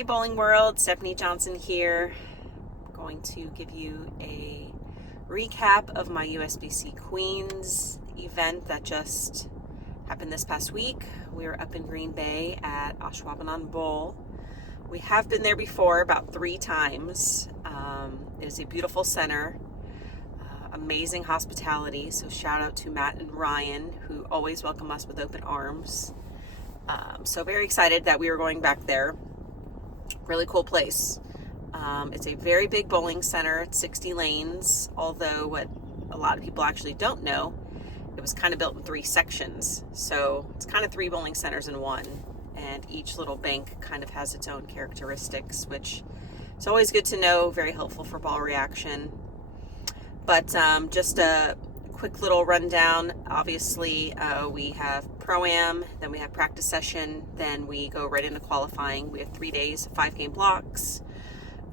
Hey Bowling World, Stephanie Johnson here. I'm going to give you a recap of my USBC Queens event that just happened this past week. We were up in Green Bay at Ashwaubenon Bowl. We have been there before about 3 times. It is a beautiful center, amazing hospitality, so shout out to Matt and Ryan who always welcome us with open arms. So very excited that we were going back there. Really cool place. It's a very big bowling center. It's 60 lanes, although what a lot of people actually don't know, it was kind of built in 3 sections. So it's kind of 3 bowling centers in one, and each little bank kind of has its own characteristics, which is always good to know, very helpful for ball reaction. But just a quick little rundown. Obviously, we have Pro-Am, then we have practice session, then we go right into qualifying. We have 3 days, 5-game blocks.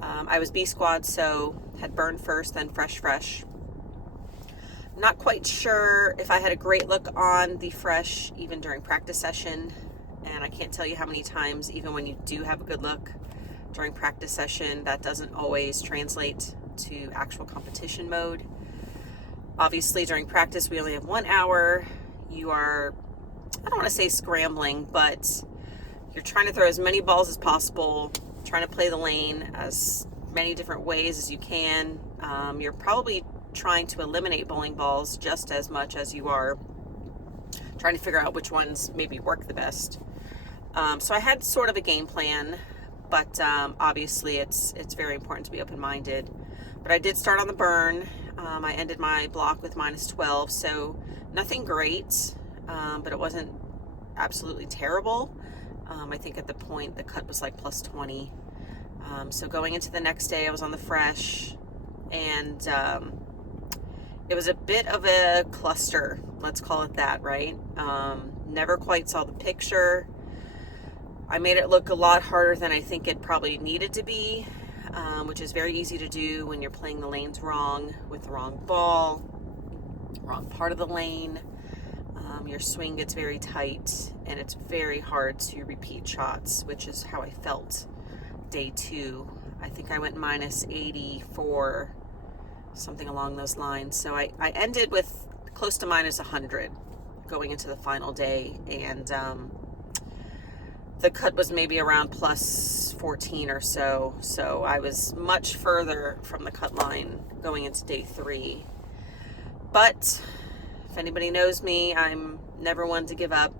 I was B squad, so had burn first, then fresh. Not quite sure if I had a great look on the fresh even during practice session, and I can't tell you how many times, even when you do have a good look during practice session, that doesn't always translate to actual competition mode. Obviously, during practice, we only have 1 hour. You are, I don't want to say scrambling, but you're trying to throw as many balls as possible, trying to play the lane as many different ways as you can. You're probably trying to eliminate bowling balls just as much as you are trying to figure out which ones maybe work the best. So I had sort of a game plan, but obviously it's very important to be open-minded. But I did start on the burn. I ended my block with -12, so nothing great, but it wasn't absolutely terrible. I think at the point the cut was like +20. So going into the next day, I was on the fresh, and it was a bit of a cluster, let's call it that, right? Never quite saw the picture. I made it look a lot harder than I think it probably needed to be, which is very easy to do when you're playing the lanes wrong with the wrong ball, wrong part of the lane. Your swing gets very tight, and it's very hard to repeat shots, which is how I felt day 2. I think I went -84, something along those lines. So I ended with close to -100 going into the final day, and the cut was maybe around +14 or so. So I was much further from the cut line going into day 3. But if anybody knows me, I'm never one to give up.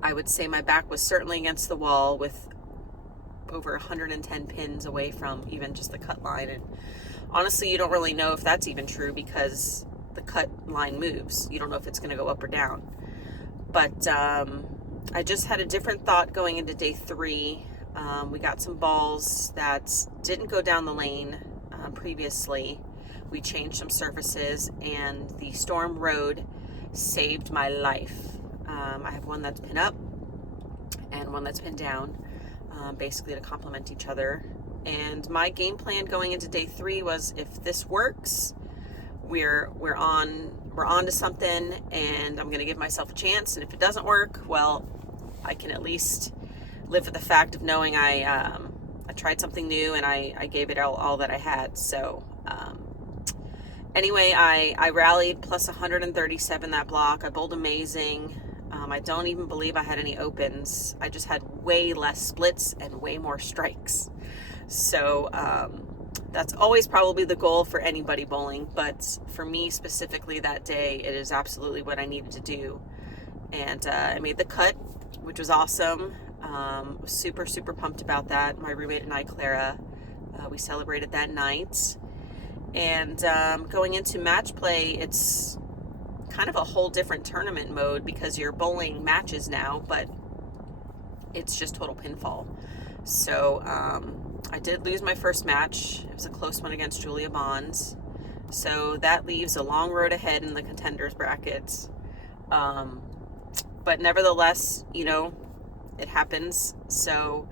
I would say my back was certainly against the wall with over 110 pins away from even just the cut line. And honestly, you don't really know if that's even true because the cut line moves. You don't know if it's going to go up or down. But I just had a different thought going into day 3. We got some balls that didn't go down the lane previously. We changed some surfaces, and the Storm Road saved my life. I have one that's pin up and one that's pin down, basically to complement each other. And my game plan going into day 3 was, if this works, we're on to something, and I'm going to give myself a chance. And if it doesn't work, well, I can at least live with the fact of knowing I tried something new, and I gave it all that I had. So anyway, I rallied +137 that block. I bowled amazing. I don't even believe I had any opens. I just had way less splits and way more strikes. So that's always probably the goal for anybody bowling, but for me specifically that day, it is absolutely what I needed to do. And I made the cut, which was awesome. Super pumped about that. My roommate and I, Clara, we celebrated that night. And going into match play, it's kind of a whole different tournament mode because you're bowling matches now, but it's just total pinfall. So I did lose my first match. It was a close one against Julia Bonds. So that leaves a long road ahead in the contenders bracket. But nevertheless, it happens. So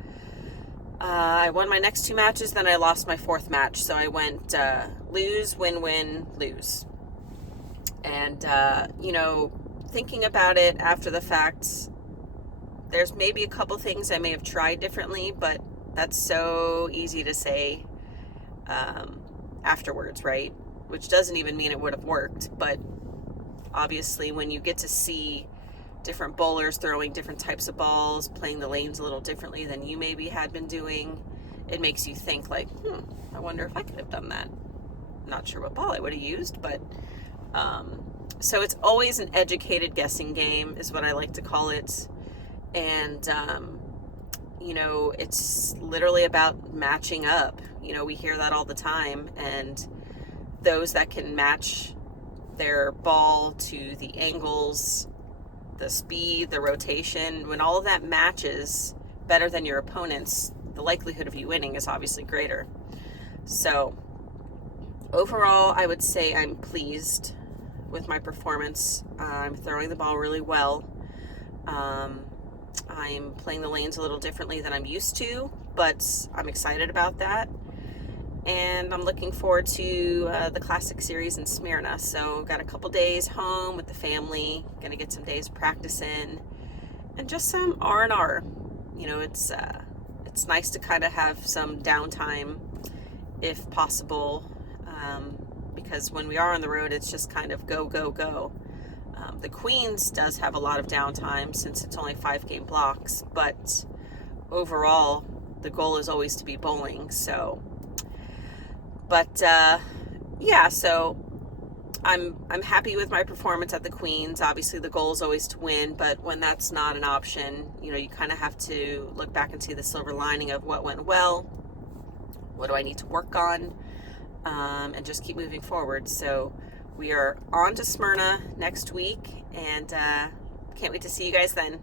I won my next 2 matches, then I lost my 4th match. So I went lose, win, lose. And, thinking about it after the fact, There's maybe a couple things I may have tried differently, but that's so easy to say afterwards, right? Which doesn't even mean it would have worked, but obviously when you get to see different bowlers throwing different types of balls, playing the lanes a little differently than you maybe had been doing, it makes you think like, I wonder if I could have done that. Not sure what ball I would have used, but so it's always an educated guessing game is what I like to call it. And you know, it's literally about matching up. You know, we hear that all the time, and those that can match their ball to the angles, the speed, the rotation, when all of that matches better than your opponent's, the likelihood of you winning is obviously greater. So overall, I would say I'm pleased with my performance. I'm throwing the ball really well. I'm playing the lanes a little differently than I'm used to, but I'm excited about that. And I'm looking forward to the Classic Series in Smyrna. So got a couple days home with the family, gonna get some days of practice in, and just some R&R. You know, it's nice to kind of have some downtime if possible, because when we are on the road, it's just kind of go, go, go. The Queens does have a lot of downtime since it's only 5-game blocks, but overall, the goal is always to be bowling. So, but yeah, so I'm happy with my performance at the Queens. Obviously, the goal is always to win, but when that's not an option, you know, you kind of have to look back and see the silver lining of what went well, what do I need to work on, and just keep moving forward. So we are on to Smyrna next week, and can't wait to see you guys then.